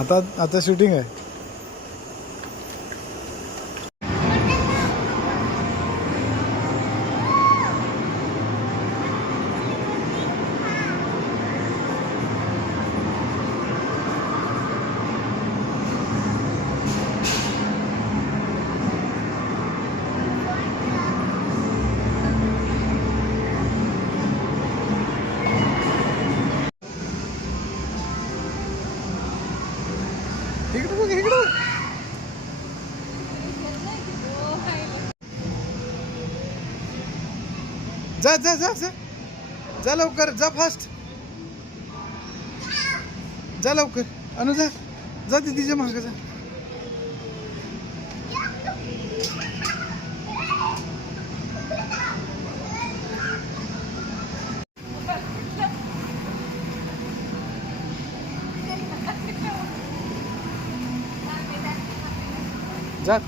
आता आता शूटिंग आहे. इकडे बघ इकडे. जा जा जा जा जा लवकर जा फास्ट जा लवकर अनु जा जा दीदीच्या मागे जा. जा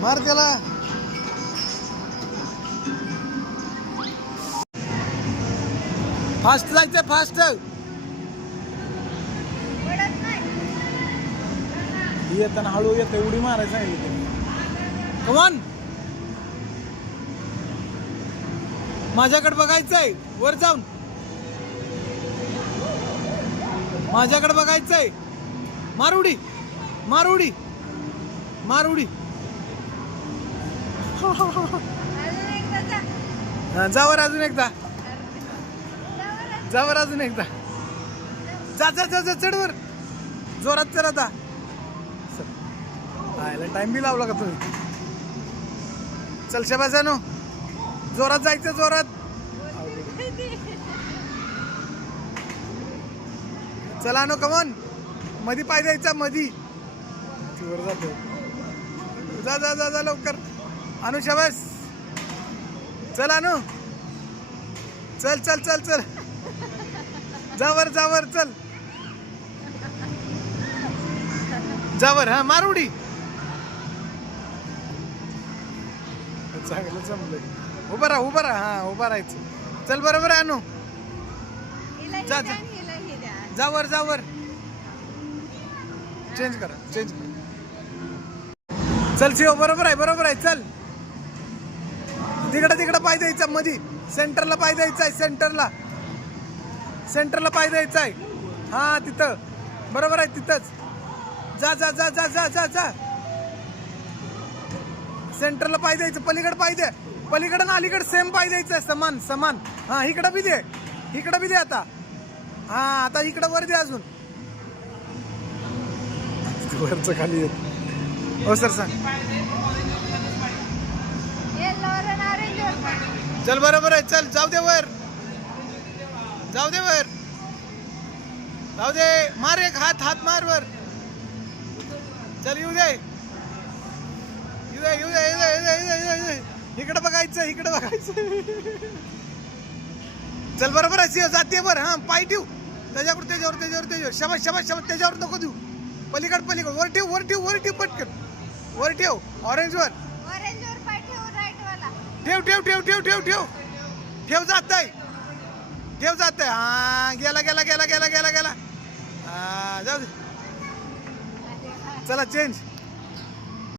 मार त्याला. फास्ट जायचं फास्ट. येताना हळू येत उडी मारायचं सांगितलं. कमॉन माझ्याकडे बघायचंय वर जाऊन. माझ्याकडे बघायचंय. मार उडी मार उडी मार उडी. जावर अजून एकदा जावर अजून एकदा. जा जा जा जा चढवर जोरात चढ. आता टाइम बी लावला का तुम्ही. चल शबाजानो जोरात जायचं जोरात. चला नो कमॉन मधी पाय द्यायचा मधी. वर जातो. जा जा जा जा लवकर अनु शाबास. चल अनु चल चल चल चल. जावर जावर चल जावर. हा मार उडी. चांगलं जमलंय. उभं राहा उभं राहा. हा उभं राहायचं. चल बरोबर आहे अनु. जा जा जावर जावर. चेंज करा चेंज करा. चल शिव बरोबर आहे चल. तिकडं तिकडं पाय द्यायचा मधी. सेंटरला पाय द्यायचा आहे. सेंटरला पाय द्यायचा आहे. हा तिथं बरोबर आहे तिथंच. जा जा जा जा जा जा जा. सेंटरला पाय द्यायचं. पलीकडे पाय द्या. पलीकडे ना अलीकडे सेम पाय द्यायचं समान समान. हा इकडं बी दे इकडं बी दे. आता हा आता इकडं वर दे अजून. वरचं खाली येत. हो सर सांग. चल बरोबर आहे चल. जाऊ दे वर जाऊ दे वर जाऊ दे. मार एक हात हात मार वर. चल येऊ दे येऊ दे येऊ दे येऊ दे. इकडे बघायचं इकडे बघायचं. चल बरोबर आहे जाते वर. हा पाय ठेव त्याच्याकडे त्याच्यावर शबाश शबाश शबाश. त्याच्यावर नको देऊ. पलीकड वर ठेव पटकन वर ठेव. ऑरेंज वर ठेव ठेव ठेव ठेव ठेव ठेव ठेव. जात आहे. हा गेला. हा जाऊ दे. चला चेंज.